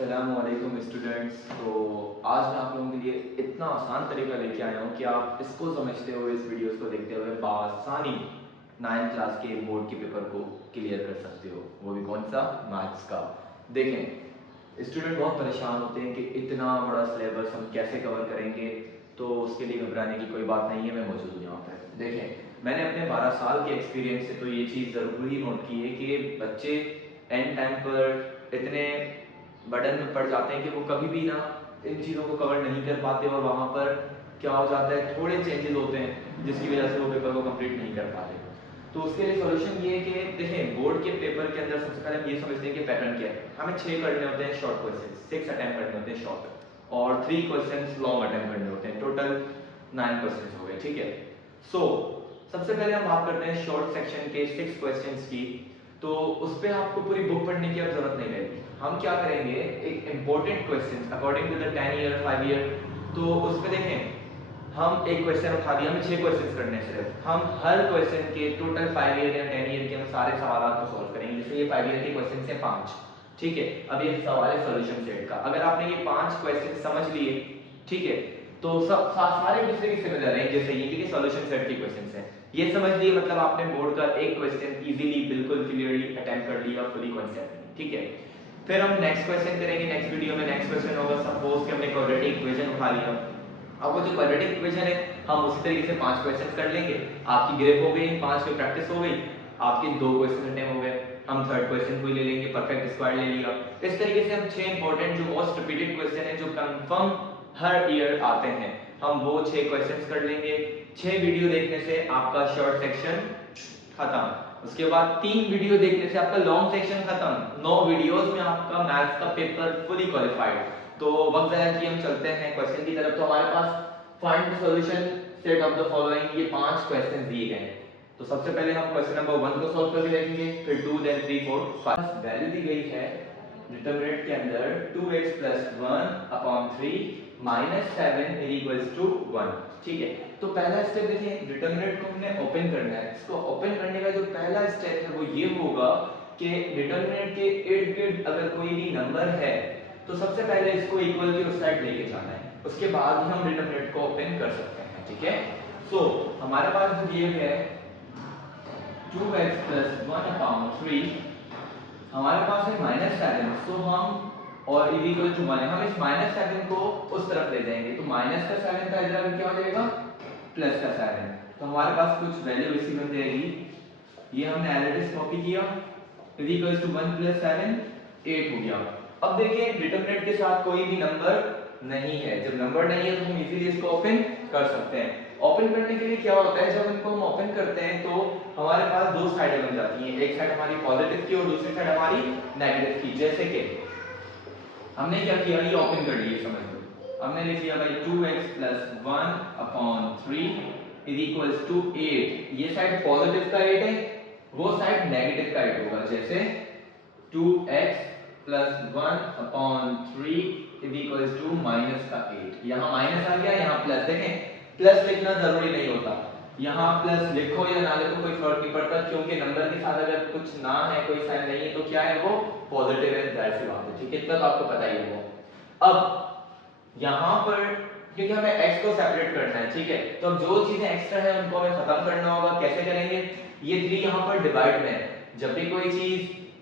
अस्सलामुअलैकुम स्टूडेंट्स। तो आज मैं आप लोगों के लिए इतना आसान तरीका लेके आया हूँ कि आप इसको समझते हुए इस वीडियोस को देखते हुए बआसानी 9th क्लास के बोर्ड के पेपर को क्लियर कर सकते हो, वो भी कौन सा, मैथ्स का। देखें, स्टूडेंट बहुत परेशान होते हैं कि इतना बड़ा सिलेबस हम कैसे कवर करेंगे, तो उसके लिए घबराने की कोई बात नहीं है, मैं मौजूद हूँ यहाँ पर। देखें, मैंने अपने 12 साल के एक्सपीरियंस से तो ये चीज़ ज़रूर ही नोट की है कि बच्चे एंड टाइम पर इतने बर्डन में पड़ जाते हैं कि वो कभी भी ना इन चीज़ों को कवर नहीं कर पाते, और वहाँ पर क्या हो जाता है, थोड़े चेंजेस होते हैं जिसकी वजह से वो पेपर को कंप्लीट नहीं कर पाते। तो उसके लिए सॉल्यूशन ये है कि देखें, बोर्ड के पेपर के अंदर सबसे पहले हम ये समझते हैं कि पैटर्न क्या है। हमें 6 करने होते हैं शॉर्ट क्वेश्चन, 6 अटैम्प्ट करने होते हैं शॉर्ट, और 3 क्वेश्चन लॉन्ग अटैम्प्ट करने होते हैं। टोटल 9 क्वेश्चन हो गए, ठीक है। सो सबसे पहले हम बात करते हैं शॉर्ट सेक्शन के 6 क्वेश्चंस की। तो उस पर आपको पूरी बुक पढ़ने की अब जरूरत नहीं रहेगी। हम क्या करेंगे, एक important question according to the 10 year 5 year, तो उस पर देखें, हम एक क्वेश्चन उठा दिया, हमें 6 क्वेश्चन करने सिर्फ, हम हर क्वेश्चन के टोटल 5 ईयर या 10 ईयर के हम सारे सवाल को सॉल्व करेंगे। जैसे ये 5 ईयर के क्वेश्चन से 5, ठीक है। अब ये सवाल है सॉल्यूशन सेट का। अगर आपने ये 5 क्वेश्चन समझ लिए, ठीक है, तो सब सारे दूसरे की सिमिलर हैं, जैसे ये कि सॉल्यूशन सेट के क्वेश्चंस हैं, ये समझ लिए, मतलब आपने बोर्ड का एक क्वेश्चन इजीली बिल्कुल क्लियरली अटेम्प्ट कर लिया, फुली कॉन्सेप्ट, ठीक है। फिर हम नेक्स्ट क्वेश्चन करेंगे, नेक्स्ट वीडियो में नेक्स्ट क्वेश्चन होगा, सपोज कि हमने क्वाड्रेटिक इक्वेशन उठा लिया। अब वो जो क्वाड्रेटिक इक्वेशन है, हम उसी तरीके से 5 क्वेश्चन कर लेंगे। आपकी ग्रेप हो गई, 5 की प्रैक्टिस हो गई, आपके 2 क्वेश्चन अटेम्प्ट हो गए। हम थर्ड क्वेश्चन को ले लेंगे, परफेक्ट स्क्वायर ले लिया। इस तरीके से हम 6 इंपॉर्टेंट जो मोस्ट रिपीटेड क्वेश्चन है, जो कंफर्म हर ईयर आते हैं, हम वो 6 क्वेश्चंस कर लेंगे। 6 वीडियो देखने से आपका शॉर्ट सेक्शन खत्म, उसके बाद 3 वीडियो देखने से आपका लॉन्ग सेक्शन खत्म, 9 वीडियोस में आपका मैथ्स का पेपर फुली क्वालिफाइड। तो वक्त ज़ाया किए, हम चलते हैं क्वेश्चन की तरफ। तो हमारे पास find the solution set of the following, ये 5 क्वेश्चन दिए गए हैं। तो सबसे पहले हम क्वेश्चन नंबर 1 को सॉल्व करके देखेंगे, फिर 2, देन 3, 4, 5। वैल्यू दी गई है डिटरमिनेंट के अंदर 2x + 1/3 -7 = 1, ठीक है। तो पहला स्टेप देखिए, डिटरमिनेंट को हमने ओपन करना है। इसको ओपन करने का जो पहला स्टेप है वो ये होगा कि डिटरमिनेंट के इर्द गिर्द अगर कोई भी नंबर है तो सबसे पहले इसको इक्वल की उस साइड लेके जाना है, उसके बाद ही हम डिटरमिनेंट को ओपन कर सकते हैं, ठीक है। सो हमारे पास जो दिए गए 2x + 1/3, हमारे पास है -7, तो हम और इक्वल टू 1 है, हम इस -7 को उस तरफ ले जाएंगे, तो -7 का इधर क्या हो जाएगा, +7। तो हमारे पास कुछ वैल्यू इसी बन जाएगी, ये हमने एज इट इज कॉपी किया, इक्वल टू 1 + 7 8 हो गया। अब देखिए, डिटरमिनेंट के साथ कोई भी नंबर नहीं है, जब नंबर नहीं है तो हम इजीली इसको ओपन कर सकते हैं। ओपन करने के लिए क्या होता है, जब इनको हम ओपन करते हैं तो हमारे पास 2 साइडें बन जाती हैं, एक साइड हमारी पॉजिटिव की और दूसरी साइड हमारी नेगेटिव की। जैसे कि हमने क्या किया, ये ओपन कर लिए, समझ लो, हमने लिख लिया भाई 2x + 1/3 = 8। ये साइड पॉजिटिव का 8 है, वो साइड नेगेटिव का 8 होगा। जैसे 2x + 1/3 = -8। यहाँ माइनस आ गया, यहाँ प्लस। देखें, प्लस लिखना जरूरी नहीं होता, यहाँ प्लस लिखो या ना लिखो कोई फर्क नहीं पड़ता, क्योंकि नंबर के साथ अगर कुछ ना है, कोई साइन नहीं है, तो क्या है, वो पॉजिटिव है, जाहिर सी बात है, ठीक है। इतना तो आपको पता ही होगा। अब यहाँ पर क्योंकि हमें x को सेपरेट करना है, ठीक है, तो अब जो चीजें एक्स्ट्रा है उनको हमें खत्म करना होगा। कैसे करेंगे, ये 3 यहाँ पर डिवाइड में है, जब भी कोई चीज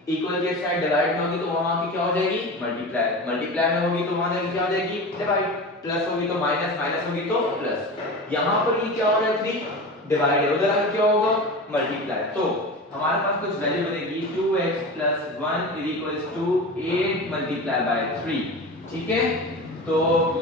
इक्वल के साइड डिवाइड में होगी तो वहां की क्या हो जाएगी, मल्टीप्लाई, मल्टीप्लाई में होगी तो वहां जाके क्या हो जाएगी, डिवाइड, प्लस होगी तो माइनस, माइनस होगी तो प्लस। यहाँ पर ये क्या हो रहा है, 3 डिवाइड है, उधर आगे क्या होगा, मल्टीप्लाई। तो हमारे पास कुछ वैल्यू बनेगी 2x + 1 = 8 × 3, ठीक है। तो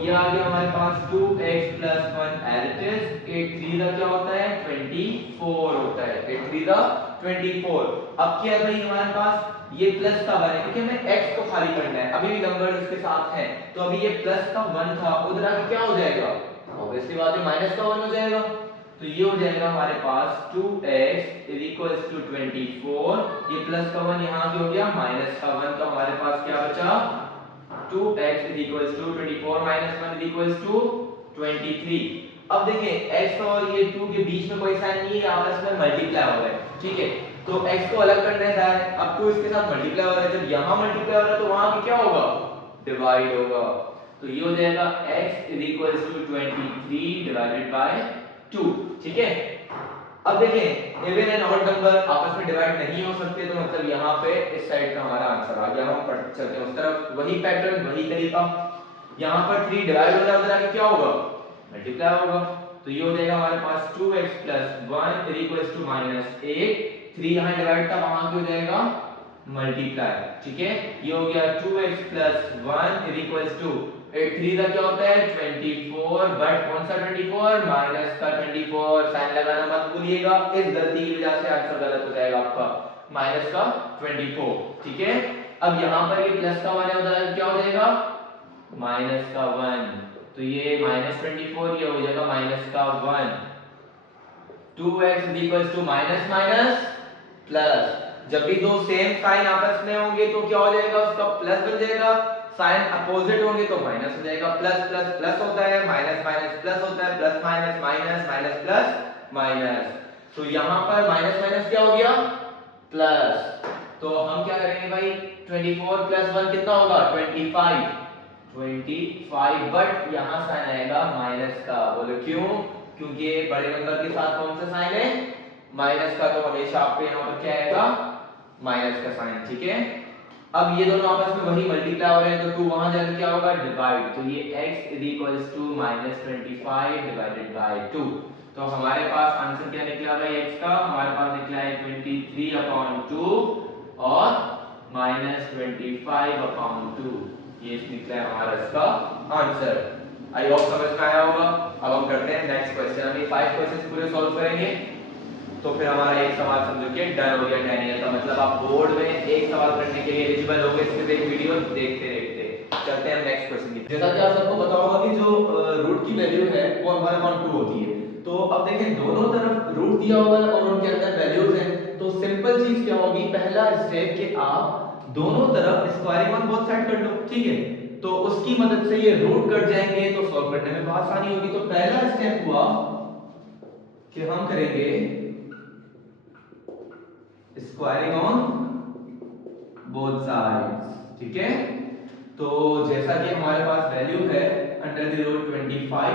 ये आ गया हमारे पास 2x + 1 एज इट इज, 8 3 का क्या होता है, 24 होता है, 8 3 का 24। अब क्या है भाई, हमारे पास ये प्लस का 1 है, क्योंकि हमें x को खाली करना है, अभी भी नंबर इसके साथ है, तो अभी ये प्लस का 1 था, उधर आके क्या हो जाएगा, ऑब्वियसली बात है, माइनस का 1 हो जाएगा। तो ये हो जाएगा हमारे पास 2x = 24, ये प्लस का 1 यहाँ हो गया, माइनस का 1, तो हमारे पास क्या बचा, 2x = 24 - 1 = 23। अब देखें, x और ये 2 के बीच में कोई साइन नहीं है, आपस में मल्टीप्लाई हो रहा है, ठीक है। तो x को अलग करना है, अब 2 इसके साथ मल्टीप्लाई हो रहा है, जब यहाँ मल्टीप्लाई हो रहा है तो वहां क्या होगा, डिवाइड होगा, तो ये हो जाएगा x is equal to 23 divided by 2। ठीक है, अब देखें इवन एंड ऑड नंबर आपस में डिवाइड नहीं हो सकते, तो मतलब यहाँ पे इस साइड का हमारा आंसर आ गया। हम पढ़ चलते हैं उस तरफ, वही पैटर्न वही तरीका। यहाँ पर 3 डिवाइड हो रहा है, उधर आके क्या होगा, मल्टीप्लाई होगा, तो ये हो जाएगा हमारे पास 2x + 1 इज इक्वल टू -8। 3 यहाँ डिवाइड था, वहां क्या हो जाएगा मल्टीप्लाई। ठीक है, ये हो गया 2x + 1 इज इक्वल टू 3 का क्या होता है 24, बट कौन सा 24, माइनस का 24, साइन लगाना मत भूलिएगा, इस गलती की वजह से आंसर गलत हो जाएगा आपका, माइनस का 24। ठीक है, अब यहाँ पर ये प्लस का 1 है, उधर क्या हो जाएगा माइनस का 1, तो ये -24, ये हो जाएगा माइनस का 1। 2x is equal to minus minus plus, जब भी दो सेम साइन आपस में होंगे तो क्या हो जाएगा, उसका प्लस बन जाएगा, साइन अपोजिट होंगे तो माइनस हो जाएगा। प्लस प्लस प्लस होता है, माइनस माइनस प्लस होता है, plus minus minus, minus plus minus, तो यहाँ पर माइनस माइनस क्या हो गया प्लस, तो हम क्या करेंगे भाई 24 + 1 कितना होगा 25, बट यहाँ साइन आएगा माइनस का, बोलो क्यों, क्योंकि बड़े नंबर के साथ कौन सा साइन है माइनस का, तो हमेशा आपके यहाँ पर क्या आएगा माइनस का साइन। ठीक है, अब ये दोनों आपस में वही मल्टीप्लाई हो रहे हैं, तो 2 वहां जाकर क्या होगा डिवाइड, तो ये x is equal to -25 divided by 2, तो हमारे पास आंसर क्या निकला भाई x का, हमारे पास निकला है 23/2 और -25/2, ये निकला है हमारा इसका आंसर। आई होप समझ में आया होगा। अब हम करते हैं नेक्स्ट क्वेश्चन, हम ये 5 क्वेश्चंस पूरे सॉल्व करेंगे, तो फिर हमारा एक सवाल समझो कि डन हो गया 10 ईयर का, मतलब आप बोर्ड में एक सवाल करने के लिए एलिजिबल हो गए सिर्फ एक वीडियो देखते देखते। चलते हैं नेक्स्ट क्वेश्चन की। जैसा कि आप सबको पता होगा कि जो रूट की वैल्यू है वो 1/2 होती है, तो अब देखें दोनों तरफ रूट दिया हुआ है और उनके अंदर वैल्यूज हैं, तो सिंपल चीज क्या होगी, पहला स्टेप कि आप दोनों तरफ स्क्वायरिंग ऑन बोथ साइड कर लो। ठीक है, तो उसकी मदद से ये रूट कट जाएंगे, तो सॉल्व करने में बहुत आसानी होगी। तो पहला स्टेप हुआ कि हम करेंगे स्क्वायरिंग ऑन बोथ साइड्स। ठीक है, तो जैसा कि हमारे पास वैल्यू है under the root 25y -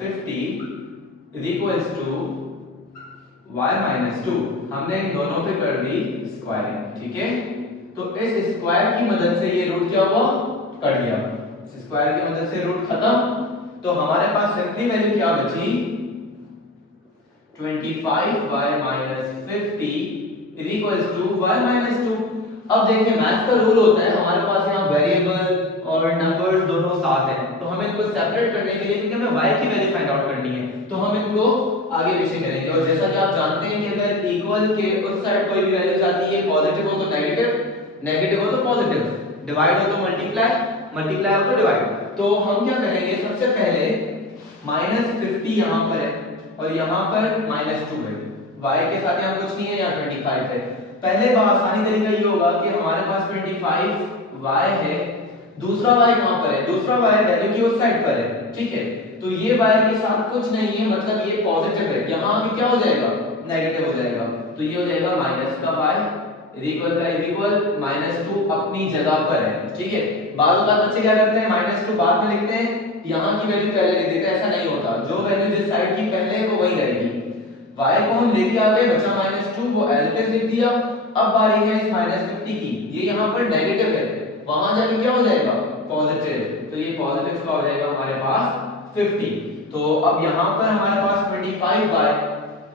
50 is equals to y - 2, हमने इन दोनों पे कर दी स्क्वायरिंग। ठीक है, तो इस स्क्वायर की मदद से ये रूट क्या हुआ कट गया, इस स्क्वायर की मदद से रूट खत्म, तो हमारे पास सिंपली वैल्यू क्या बची 25y - 50 is equals to y - 2। अब देखिए मैथ्स का रूल होता है, हमारे पास यहाँ वेरिएबल और नंबर्स दोनों साथ हैं, तो हमें इनको सेपरेट करने के लिए, क्योंकि हमें y की वैल्यू फाइंड आउट करनी है, तो हम इनको आगे पीछे करेंगे। और जैसा कि आप जानते हैं कि अगर इक्वल के उस साइड कोई भी वैल्यू जाती है, पॉजिटिव हो तो नेगेटिव, नेगेटिव हो तो पॉजिटिव, डिवाइड हो तो मल्टीप्लाई, मल्टीप्लाई हो तो डिवाइड। तो हम क्या करेंगे, सबसे पहले -50 यहाँ पर है और यहाँ पर -2 है, y के साथ यहाँ कुछ नहीं है, यहाँ 25 है। पहले आसानी तरीका ये होगा कि हमारे पास 25y है, दूसरा y कहाँ पर है, दूसरा y वैल्यू की उस साइड पर है। ठीक है, तो ये y के साथ कुछ नहीं है, मतलब ये पॉजिटिव है, यहाँ आके क्या हो जाएगा नेगेटिव हो जाएगा, तो ये हो जाएगा माइनस का y इज इक्वल -2 अपनी जगह पर है। ठीक है, बाद बच्चे क्या करते हैं -2 बाद में लिखते हैं, यहाँ की वैल्यू पहले लिख देते हैं, ऐसा नहीं होता, जो वैल्यू जिस साइड की पहले है वो वही रहेगी। y को हम लेके आ गए, बचा -2, वो एज इट इज लिख दिया। अब बारी है इस -50 की, ये यहाँ पर नेगेटिव है, वहां जाके क्या हो जाएगा पॉजिटिव, तो ये पॉजिटिव का हो जाएगा हमारे पास 50। तो अब यहाँ पर हमारे पास 25y,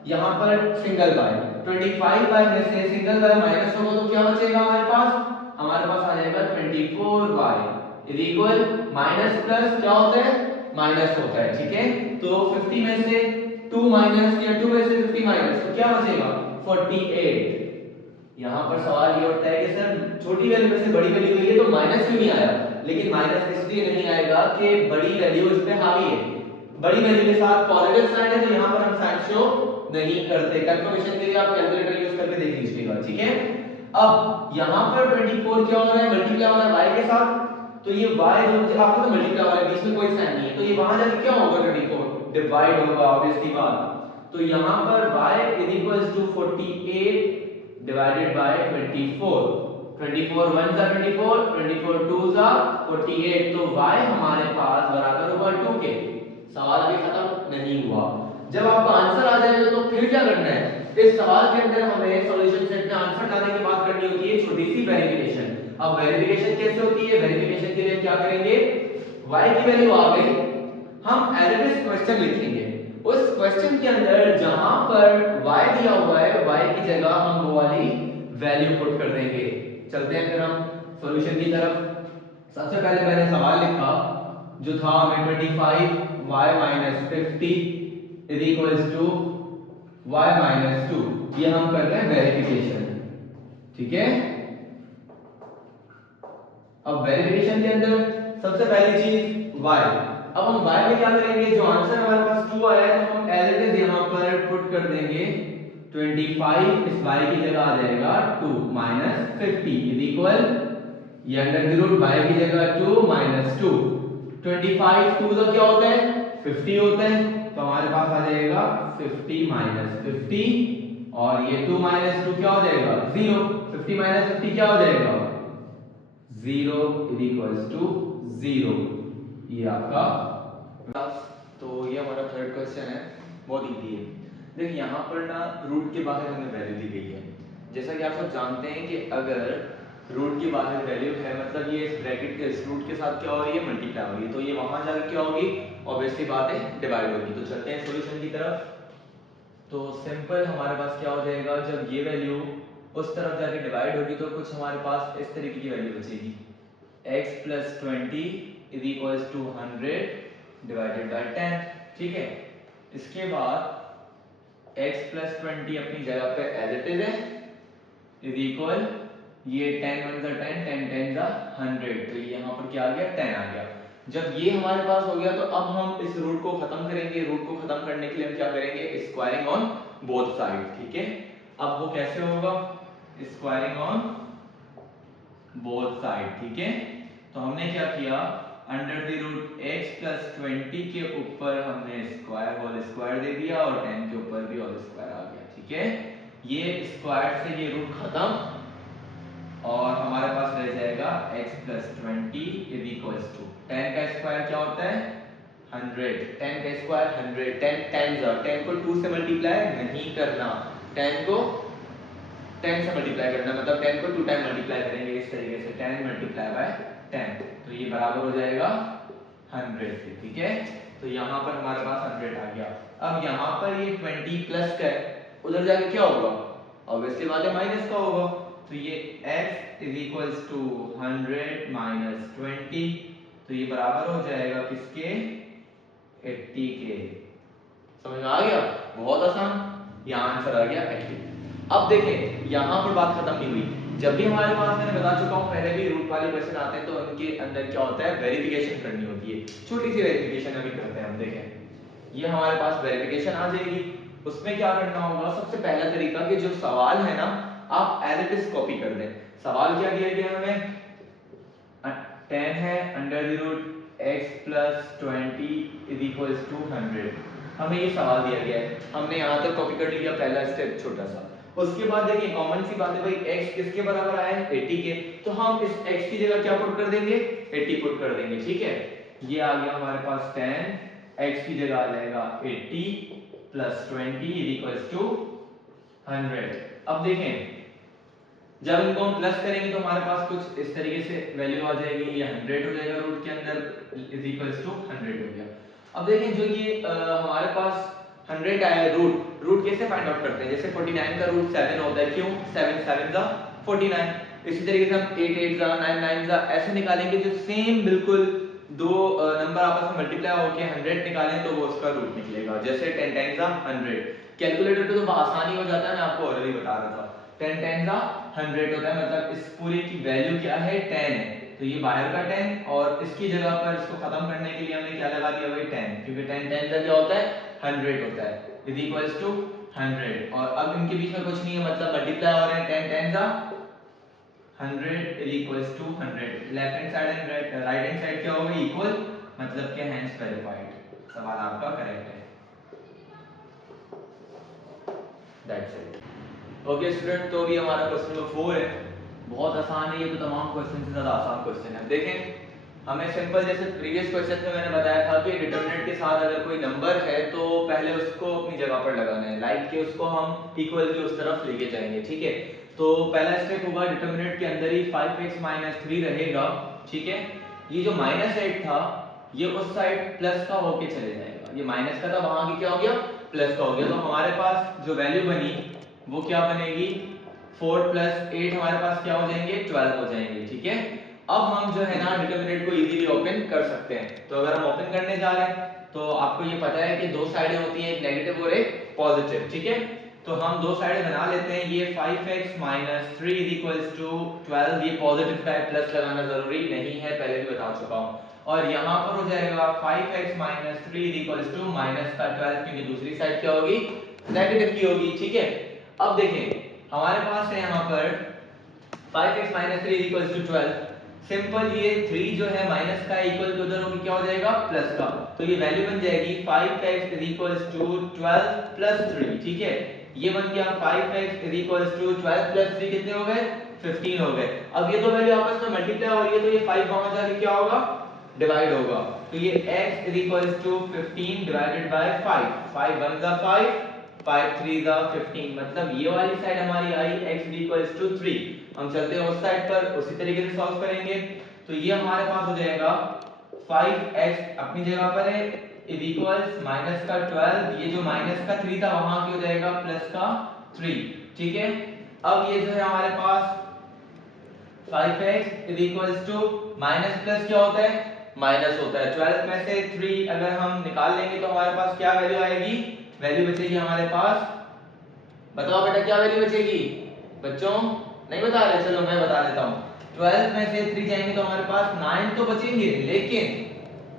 यहाँ पर सिंगल y, 25y में से सिंगल y माइनस होगा तो क्या बचेगा हमारे पास आ जाएगा 24y is equal minus plus क्या होता है माइनस होता है। ठीक है, तो 50 में से 2 माइनस या 2 में से 50 माइनस, तो क्या बचेगा 48। यहाँ पर सवाल ये उठता है कि सर छोटी वैल्यू में से बड़ी वैल्यू गई है तो माइनस क्यों नहीं आया, लेकिन माइनस इसलिए नहीं आएगा कि बड़ी वैल्यू इस पे हावी है, बड़ी वैल्यू के साथ पॉजिटिव साइन है, तो यहाँ पर हम साइन शो नहीं करते। कंफर्मेशन के लिए आप कैलकुलेटर यूज करके देख लीजिएगा। ठीक है, अब यहाँ पर 24 क्या हो रहा है मल्टीप्लाई हो रहा है y के साथ, तो ये y जो आपको तो मल्टीप्लाई हो रहा है, बीच में कोई साइन नहीं है, तो ये वहां जाके क्या होगा 24 डिवाइड होगा ऑब्वियसली बात, तो यहाँ पर y is equals to 48 divided by 24, 24 1 जा 24, 24 2 जा 48, तो y हमारे पास बराबर होगा 2 के। सवाल अभी खत्म नहीं हुआ। जब आपका आंसर आ जाएगा तो फिर क्या करना है, इस सवाल के अंदर हमें सॉल्यूशन सेट में आंसर डालने के बाद करनी होती है छोटी सी वेरिफिकेशन। अब वेरिफिकेशन कैसे होती है, वेरिफिकेशन के लिए क्या करेंगे, y की वैल्यू आ गई, हम एज इट इज क्वेश्चन लिखेंगे। उस क्वेश्चन के अंदर जहां पर y दिया हुआ है y की जगह हम वो वाली वैल्यू पुट कर देंगे। चलते हैं फिर हम सॉल्यूशन की तरफ। सबसे पहले मैंने सवाल लिखा जो था हमें 25 y - 50 is equals to y - 2। ये हम कर रहे हैं वेरिफिकेशन, ठीक है। अब वेरिफिकेशन के अंदर सबसे पहली चीज y। अब हम y में क्या करेंगे, जो आंसर हमारे पास 2 आया है तो हम एज इट इज यहां पर पुट कर देंगे 25, इस y की जगह आ जाएगा 2 - 50 इज इक्वल, ये अंडर द रूट y की जगह 2 - 2, 25 2 का क्या होता है 50 होता है, तो हमारे पास आ जाएगा 50 - 50, और ये 2 - 2 क्या हो जाएगा 0, 50 - 50 क्या हो जाएगा 0 इज इक्वल्स टू 0। ये आपका तो ये हमारा थर्ड क्वेश्चन है, बहुत इजी है। देखिए यहाँ पर ना रूट के बाहर हमें वैल्यू दी गई है। जैसा कि आप सब जानते हैं कि अगर रूट के बाहर वैल्यू है मतलब ये इस ब्रैकेट के इस रूट के साथ क्या हो रही है, मल्टीप्लाई हो रही है, तो ये वहां जाकर क्या होगी, ऑब्वियसली बात है डिवाइड होगी। तो चलते हैं सॉल्यूशन की तरफ। तो सिंपल हमारे पास क्या हो जाएगा, जब ये वैल्यू उस तरफ जाके डिवाइड होगी तो कुछ हमारे पास इस तरीके की वैल्यू बचेगी, x + 20 is equals to 100 divided by 10, ठीक है। इसके बाद x + 20 अपनी जगह पे एज इट इज है, इज इक्वल, ये 10 1 * 10 10 10 = 100, तो ये यहाँ पर क्या आ गया 10 आ गया। जब ये हमारे पास हो गया तो अब हम इस रूट को खत्म करेंगे। रूट को खत्म करने के लिए हम क्या करेंगे, स्क्वायरिंग ऑन बोथ साइड, ठीक है। अब वो कैसे होगा, स्क्वायरिंग ऑन बोथ साइड, ठीक है। तो हमने क्या किया, अंडर द रूट x + 20 के ऊपर हमने स्क्वायर होल स्क्वायर दे दिया और 10 के ऊपर भी होल स्क्वायर आ गया, ठीक है। ये स्क्वायर से ये रूट खत्म और हमारे पास रह जाएगा x + 20 इज इक्वल्स टू 10 का स्क्वायर क्या होता है 100, 10 का स्क्वायर 100, 10 10 को 2 से मल्टीप्लाई नहीं करना, 10 को 10 से मल्टीप्लाई करना, मतलब 10 को 2 टाइम मल्टीप्लाई करेंगे इस तरीके से 10 × 10, तो ये बराबर हो जाएगा 100 से, ठीक है। तो यहाँ पर हमारे पास 100 आ गया। अब यहाँ पर ये 20 प्लस का है, उधर जाके क्या होगा, ऑब्वियसली बात है माइनस का होगा, तो ये x इज इक्वल्स टू 100 - 20, तो ये बराबर हो जाएगा किसके 80 के। समझ में आ गया, बहुत आसान, यहाँ आंसर आ गया 80। अब देखें यहाँ पर बात खत्म नहीं हुई। जब भी हमारे पास, मैंने बता चुका हूँ पहले भी, रूट वाले क्वेश्चन आते हैं तो उनके अंदर क्या होता है, वेरिफिकेशन करनी होती है। छोटी सी वेरिफिकेशन अभी करते हैं हम। देखें ये हमारे पास वेरिफिकेशन आ जाएगी, उसमें क्या करना होगा, सबसे पहला तरीका कि जो सवाल है ना आप एज इट इज कॉपी कर दें। सवाल क्या दिया गया हमें, 10 है under the root x + 20 is equals to 100, हमें ये सवाल दिया गया है, हमने यहाँ तक कॉपी कर लिया, पहला स्टेप छोटा सा। उसके बाद देखिए कॉमन सी बात है भाई, x किसके बराबर आया है 80 के, तो हम इस x की जगह क्या पुट कर देंगे 80 पुट कर देंगे, ठीक है। ये आ गया हमारे पास 10, x की जगह आ जाएगा 80 + 20 इज इक्वल्स टू 100। अब देखें जब इनको हम प्लस करेंगे तो हमारे पास कुछ इस तरीके से वैल्यू आ जाएगी, ये 100 हो जाएगा रूट के अंदर इज इक्वल्स टू 100 हो गया। अब देखें जो ये हमारे पास 100 आया है, रूट कैसे फाइंड आउट करते हैं, जैसे 49 का रूट 7 होता है, क्यों 7 7 जा 49, इसी तरीके से हम 8 8 जा 9 9 जा ऐसे निकालेंगे, जो सेम बिल्कुल दो नंबर आपस में मल्टीप्लाई होके 100 निकालें तो वो उसका रूट निकलेगा। जैसे 10 10 जा 100, कैलकुलेटर पे तो आसानी हो जाता है, मैं आपको ऑलरेडी बता रहा था, 10 10 जा 100 होता है, मतलब इस पूरे की वैल्यू क्या है 10 है, तो ये बाहर का 10 और इसकी जगह पर इसको खत्म करने के लिए हमने क्या लगा दिया भाई 10, क्योंकि 10 10 का क्या होता है 100 होता है, इज इक्वल्स टू 100। और अब इनके बीच में कुछ नहीं है, मतलब मल्टीप्लाई हो रहे हैं, 10 10 जा 100 is equals to 100, left hand side and right hand side क्या होगा इक्वल, मतलब कि हेंस वेरीफाइड, सवाल आपका करेक्ट है। That's it. ओके स्टूडेंट, तो अभी हमारा क्वेश्चन नंबर 4 है। बहुत आसान है ये तो, तमाम क्वेश्चन से ज़्यादा आसान क्वेश्चन है। देखें हमें सिंपल, जैसे प्रीवियस क्वेश्चन में मैंने बताया था कि डिटरमिनेंट के साथ अगर कोई नंबर है तो पहले उसको अपनी जगह पर लगाना है, लाइक कि उसको हम इक्वल की उस तरफ लेके जाएंगे, ठीक है। तो पहला स्टेप होगा, डिटरमिनेंट के अंदर ही 5x - 3 रहेगा, ठीक है। ये जो -8 था ये उस साइड प्लस का होके चले जाएगा, ये माइनस का था वहां की क्या हो गया, प्लस का हो गया। तो हमारे पास जो वैल्यू बनी वो क्या बनेगी, 4 + 8 हमारे पास क्या हो जाएंगे, 12 हो जाएंगे, ठीक है। अब हम जो है ना डिटरमिनेंट को इजीली ओपन कर सकते हैं। तो अगर हम ओपन करने जा रहे हैं तो आपको ये पता है कि दो साइडें होती हैं, एक नेगेटिव और एक पॉजिटिव, ठीक है। तो हम दो साइडें बना लेते हैं। ये 5x - 3 = 12, ये पॉजिटिव का है, प्लस लगाना जरूरी नहीं है, पहले भी बता चुका हूं। और यहां पर हो जाएगा 5x - 3 = -12, क्योंकि दूसरी साइड क्या होगी, नेगेटिव की होगी, ठीक है। अब देखें हमारे पास है यहां पर 5x - 3 = 12। सिंपल, ये 3 जो है माइनस का इक्वल टू उधर होगी क्या हो जाएगा, प्लस का। तो ये वैल्यू बन जाएगी 5x = 12 + 3, ठीक है। ये बन गया 5x = 12 + 3 कितने हो गए, 15 हो गए। अब ये दो वैल्यू आपस में मल्टीप्लाई हो रही है तो ये 5 वहां जाके क्या होगा, डिवाइड होगा। तो ये x = 15 डिवाइडेड बाय 5, 5 1 * 5, 5 3 * 15, मतलब ये वाली साइड हमारी आई x = 3। हम चलते हैं उस साइड पर, उसी तरीके से सॉल्व करेंगे। तो ये हमारे पास हो जाएगा 5x अपनी जगह पर है इक्वल्स माइनस का 12, ये जो माइनस का 3 था वहां की हो जाएगा प्लस का 3, ठीक है। अब ये जो है हमारे पास 5x equals to minus plus क्या होता है, माइनस होता है। 12 में से 3 अगर हम निकाल लेंगे तो हमारे पास क्या वैल्यू आएगी, वैल्यू बचेगी हमारे पास, बताओ बेटा क्या वैल्यू बचेगी, बच्चों नहीं बता रहे, चलो मैं बता देता हूँ। 12 में से 3 जाएंगे तो हमारे पास 9 तो बचेंगे,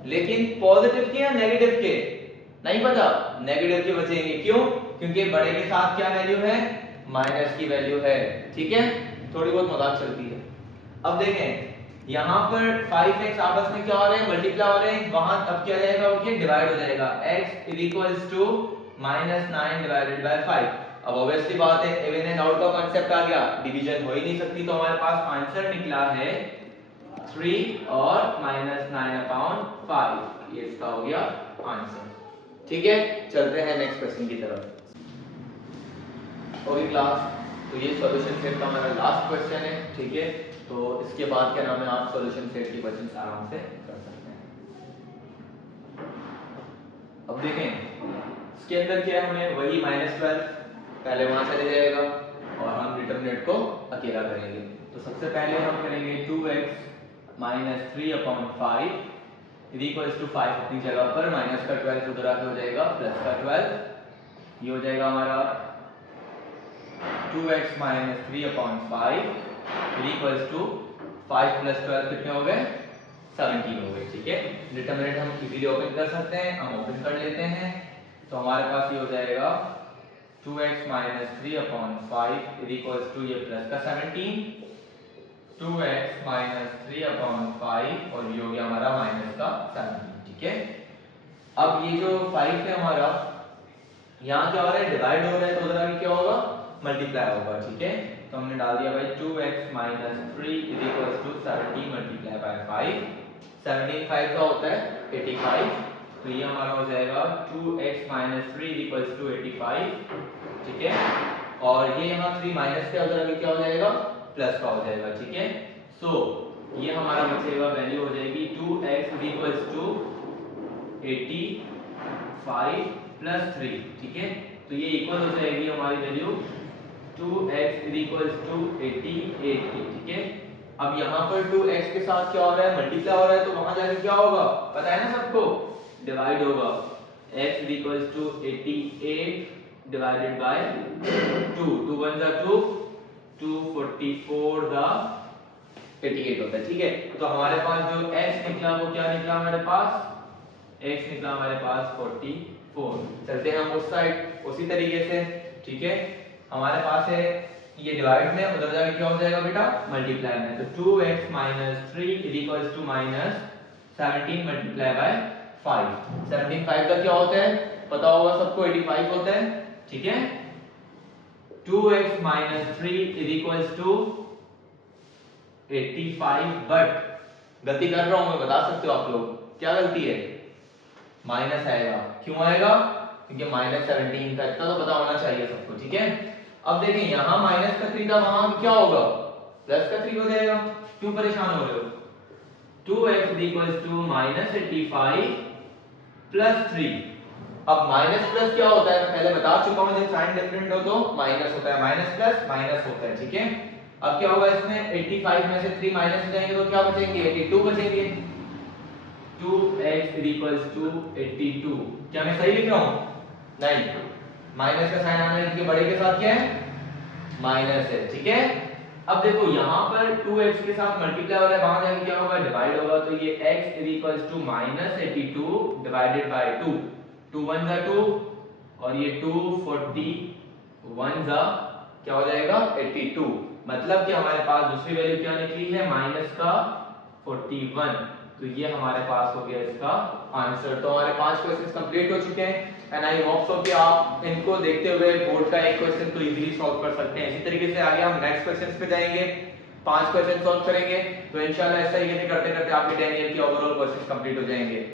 लेकिन पॉजिटिव के या नेगेटिव के, नहीं पता, नेगेटिव के बचेंगे। क्यों, क्योंकि बड़े के साथ क्या वैल्यू है, माइनस की वैल्यू है, ठीक है। थोड़ी बहुत मजाक चलती है। अब देखें यहाँ पर 5x आपस में क्या हो रहे हैं, मल्टीप्लाई हो रहे हैं, वहां तब क्या जाएगा, ओके डिवाइड हो जाएगा। x = -9 divided by 5। अब ऑब्वियसली बात है, इवन एंड आउट का कांसेप्ट आ गया, डिवीजन हो ही नहीं सकती, तो हमारे पास आंसर निकला है 3 और -9/5, ये इसका हो गया आंसर, ठीक है। चलते हैं नेक्स्ट क्वेश्चन की तरफ। ओके क्लास, तो ये सॉल्यूशन सेट का हमारा लास्ट क्वेश्चन है, ठीक है। तो इसके बाद क्या नाम है, आप सॉल्यूशन सेट के क्वेश्चन आराम से कर सकते हैं। अब देखें इसके अंदर क्या है, हमें वही -12 पहले वहां चले जाएगा और हम डिटरमिनेंट को अकेला करेंगे। तो सबसे पहले हम करेंगे 2x - 3/5 = 5 अपनी जगह पर, माइनस का 12 उधर आके हो जाएगा प्लस का 12, ये हो जाएगा हमारा 2x - 3/5 = 5 + 12 कितने हो गए, 17 हो गए, ठीक है। डिटरमिनेंट हम इजीली ओपन कर सकते हैं, हम ओपन कर लेते हैं। तो हमारे पास ये हो जाएगा 2x - 3/5 = ये प्लस का 17, 2x - 3/5 और ये हो गया हमारा माइनस का 17, ठीक है। अब ये जो 5 है हमारा, यहाँ क्या हो रहा है, डिवाइड हो रहा है, तो उधर आगे क्या होगा, मल्टीप्लाई होगा, ठीक है। तो हमने डाल दिया भाई 2x - 3 = 17 × 5, 17 5 का होता है 85, तो ये हमारा हो जाएगा 2x - 3 = 85, ठीक है। और ये यहाँ 3 माइनस के उधर आगे क्या हो जाएगा, प्लस का हो जाएगा, ठीक है। सो ये हमारा बचेगा, वैल्यू हो जाएगी 2x = 85 + 3, ठीक है। तो ये इक्वल हो जाएगी हमारी वैल्यू 2x = 88, ठीक है। अब यहाँ पर 2x के साथ क्या हो रहा है, मल्टीप्लाई हो रहा है, तो वहां जाके क्या होगा, पता है ना सबको, डिवाइड होगा। x = 88 डिवाइडेड बाय 2, 2 1 = 2, 244 * 88 होता है, ठीक है। तो हमारे पास जो x निकला वो क्या निकला, हमारे पास x निकला हमारे पास 44। चलते हैं हम उस साइड उसी तरीके से, ठीक है। हमारे पास है ये डिवाइड में, उधर जाके क्या हो जाएगा बेटा, मल्टीप्लाई में। तो 2x - 3 = -17 मल्टीप्लाई बाय 5, 17 5 का क्या होता है, पता होगा सबको, 85 होता है, ठीक है। 2x - 3 = 85 बट गलती कर रहा हूं मैं, बता सकते हो आप लोग क्या गलती है, माइनस आएगा। क्यों आएगा? क्योंकि -17 का इतना तो पता होना चाहिए सबको, ठीक है। अब देखें यहां -3 था, वहां क्या होगा, +3 हो जाएगा। क्यों परेशान हो रहे हो? 2x -85 +3। अब माइनस प्लस क्या होता है मैं पहले बता चुका हूं, जब साइन डिफरेंट हो तो माइनस होता है, माइनस प्लस माइनस होता है, ठीक है। अब क्या होगा इसमें, 85 में से 3 माइनस हो जाएंगे तो क्या बचेंगे, 82 बचेंगे। 2x 82। क्या मैं सही लिख रहा हूं? नहीं, माइनस का साइन आना है क्योंकि बड़े के साथ क्या है, माइनस है, ठीक है। अब देखो यहाँ पर 2x के साथ मल्टीप्लाई हो रहा है, वहां जाके क्या होगा, डिवाइड होगा, तो ये x -82 डिवाइडेड बाय 2, 2 1 जा 2 और ये 241 जा क्या हो जाएगा, 82। मतलब कि हमारे पास दूसरी वैल्यू क्या निकली है, माइनस का 41। तो ये हमारे पास हो गया इसका आंसर। तो हमारे 5 क्वेश्चंस कंप्लीट हो चुके हैं एंड आई होप सो कि आप इनको देखते हुए बोर्ड का एक क्वेश्चन तो इजीली सॉल्व कर सकते हैं। इसी तरीके से आगे हम नेक्स्ट क्वेश्चंस पे जाएंगे, 5 क्वेश्चन सॉल्व करेंगे, तो इंशाल्लाह इस तरीके से करते करते आपके 10 ईयर की ओवरऑल क्वेश्चंस कंप्लीट हो जाएंगे।